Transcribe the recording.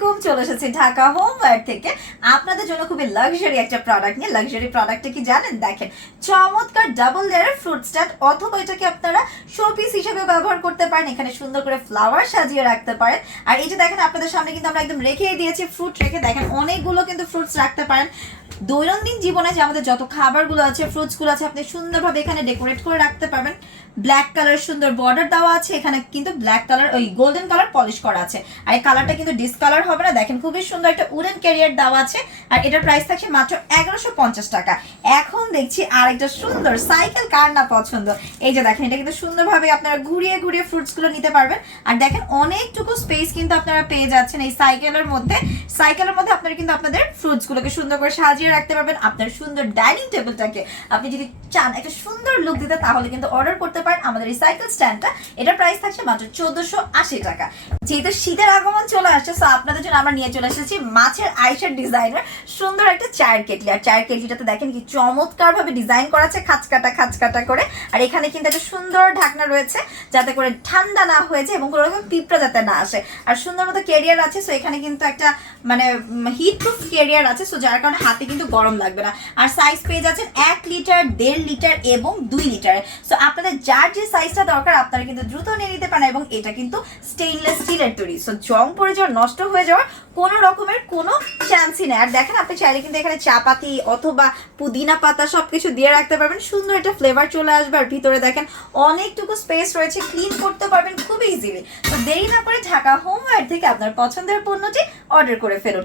আলাইকুম, চলে এসেছি ঢাকা হোমওয়্যার থেকে আপনাদের জন্য খুবই লাক্সারি একটা প্রোডাক্ট নিয়ে। লাক্সারি প্রোডাক্টটা কি জানেন? দেখেন, চমৎকার ডাবল লেয়ারের ফ্রুট স্ট্যান্ড, অথবা এটাকে আপনারা শোপিস হিসেবে ব্যবহার করতে পারেন। এখানে সুন্দর করে ফ্লাওয়ার সাজিয়ে রাখতে পারেন। আর এই যে দেখেন, আপনাদের সামনে কিন্তু আমরা একদম রেখেই দিয়েছি ফ্রুট রেখে। দেখেন, অনেকগুলো কিন্তু ফ্রুটস রাখতে পারেন। দৈনন্দিন জীবনে যে আমাদের যত খাবারগুলো আছে, ফ্রুটসগুলো আছে, আপনি সুন্দরভাবে এখানে ডেকোরেট করে রাখতে পারবেন। ব্ল্যাক কালার সুন্দর বর্ডার দেওয়া আছে, এখানে কিন্তু ব্ল্যাক কালার ওই গোল্ডেন কালার পলিশ করা আছে। আর এই কালারটা কিন্তু ডিসকালার হবে না। দেখেন, খুবই সুন্দর একটা উডেন ক্যারিয়ার দেওয়া আছে। আর এটার প্রাইস থাকছে মাত্র 1150 টাকা। এখন দেখছি আরেকটা সুন্দর সাইকেল, কার না পছন্দ। এই যে দেখেন, এটা কিন্তু সুন্দরভাবে আপনারা ঘুরিয়ে ঘুরিয়ে ফ্রুটসগুলো নিতে পারবেন। আর দেখেন, অনেকটুকু স্পেস কিন্তু আপনারা পেয়ে যাচ্ছেন এই সাইকেলের মধ্যে। সাইকেলের মধ্যে আপনারা কিন্তু আপনাদের ফ্রুটসগুলোকে সুন্দর করে সাজিয়ে রাখতে পারবেন। আপনার সুন্দর ডাইনিং টেবিলটাকে আপনি যদি চান একটা সুন্দর লুক দিতে, তাহলে কিন্তু অর্ডার করতে পারেন আমাদের এই সাইকেল স্ট্যান্ডটা। এটার প্রাইস থাকছে মাত্র 1480 টাকা। যেহেতু শীতের আগমন চলে আসছে, সো আপনাদের জন্য আমরা নিয়ে চলে এসেছি মাছের আইসের ডিজাইনের সুন্দর একটা চায়ের কেটলি। আর চায়ের কেটলিটাতে দেখেন কি চমৎকার ভাবে ডিজাইন করা আছে, খাঁচকাটা করে। আর এখানে কিন্তু একটা সুন্দর ঢাকনা রয়েছে, যাতে করে ঠান্ডা না হয়ে যায় এবং কোনো রকম পিঁপড়া যাতে না আসে। আর সুন্দর মতো ক্যারিয়ার আছে, সো এখানে কিন্তু একটা মানে হিট প্রুফ ক্যারিয়ার আছে, সো যার কারণে হাতে কিন্তু গরম লাগবে না। আর সাইজ পেয়ে যাচ্ছেন 1 লিটার, 1.5 লিটার এবং 2 লিটার। সো আপনাদের যার যে সাইজটা দরকার আপনারা কিন্তু দ্রুত নিয়ে নিতে পারেন। এবং এটা কিন্তু স্টেইনলেস স্টিলের তৈরি, সো জং পড়ে যাওয়ার, নষ্ট হয়ে যাওয়ার কোনো রকমের কোনো চান্সই নেই। আর দেখেন, আপনি চাইলে কিন্তু এখানে চা পাতি অথবা পুদিনা পাতা সবকিছু দিয়ে রাখতে পারবেন। সুন্দর একটা ফ্লেভার চলে আসবে। আর ভিতরে দেখেন অনেকটুকু স্পেস রয়েছে, ক্লিন করতে পারবেন খুবই ইজিলি। তো দেরি না করে ঢাকা হোমওয়্যার থেকে আপনার পছন্দের পণ্যটি অর্ডার করে ফেলুন।